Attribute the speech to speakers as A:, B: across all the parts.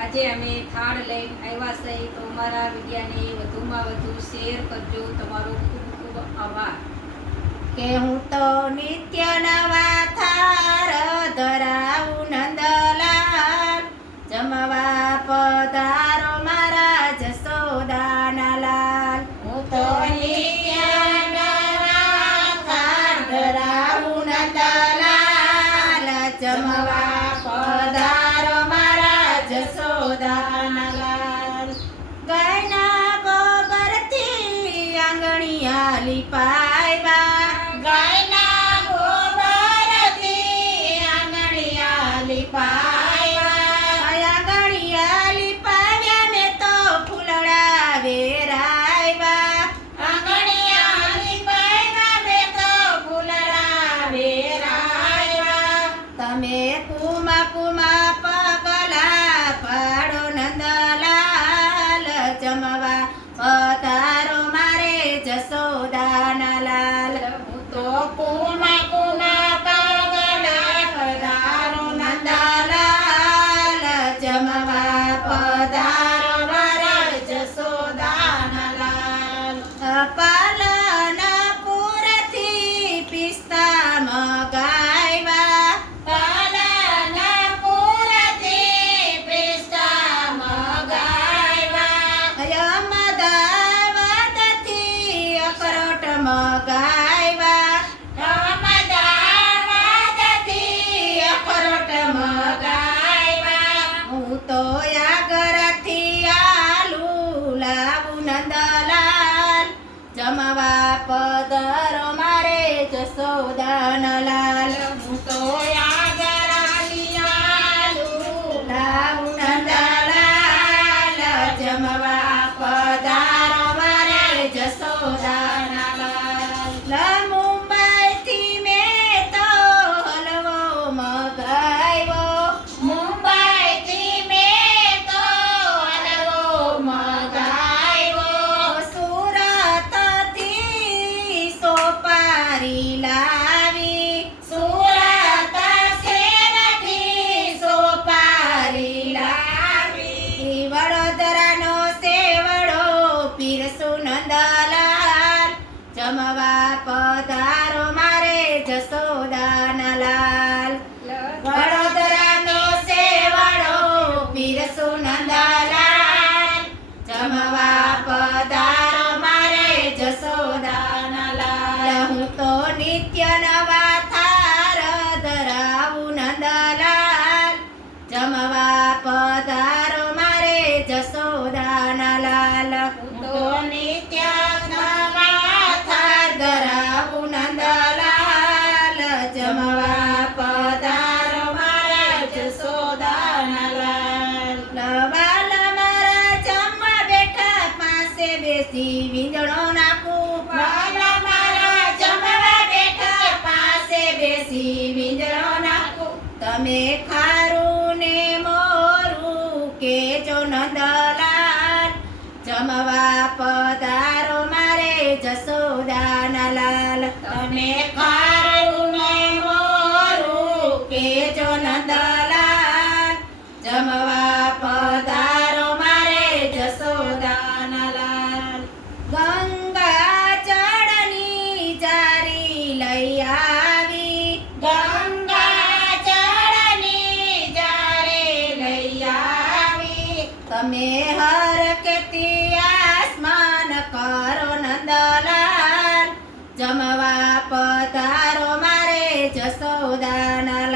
A: આજે અમે થાળ લઈને આવ્યા છે, તો અમારા વિડીયાને વધુમાં વધુ શેર કરજો. તમારો ખૂબ ખૂબ આભાર.
B: કે હું તો નિત્ય નવા થાળ ધરાવું Ganavan, Ganavan. નવા પદરો મારે જસોદાનલા સુનંદલાલ જમવા પધાર દેશથી વીંદણો નાખું મારા મારા જમવા બેઠા પાસે બેસી વીંદણો નાખું તમે ખારું ને મોરું કે જો નંદલાલ. જમવા પર તમે હરકતી આસમાન કરો નંદલાલ. જમવા પધારો મારે જસોદાના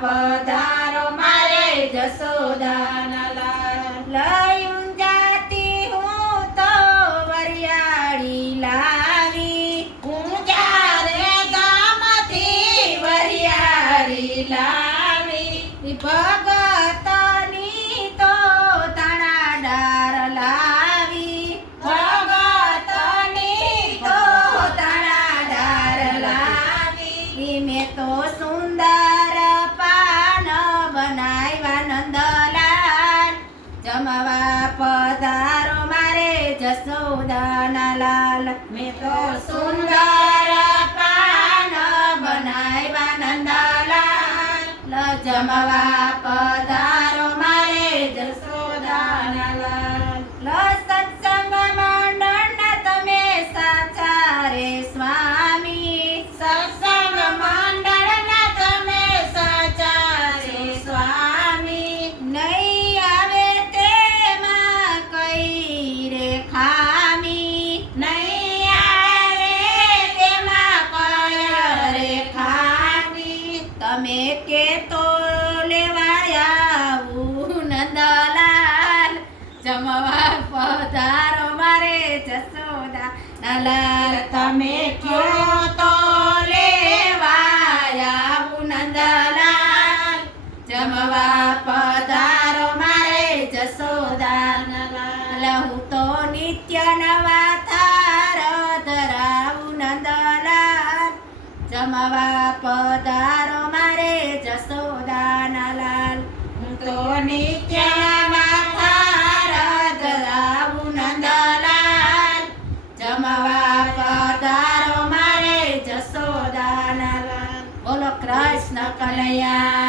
B: પધારો મારે જસોદાના લયું જાતી હું તો વરિયાળી લાવી. હું જ્યારે ગામથી વરિયાળી લાવી? ભગતની તો તણા ડાર લાવી. ભગતની તો તણા ડાર લાવી મેં તો સુંદર સુંદર પાન બનાવ્યા નંદલાલ જમવા પધારો તમે કયો તો લેવાયા નંદલાલ જમવા પધારો મારે જસોદા નલાલ હું તો નિત્ય નવા થાર ધરાવું નંદલાલ જમવા પધારો મારે જસોદા નલાલ તો નિત્ય મારે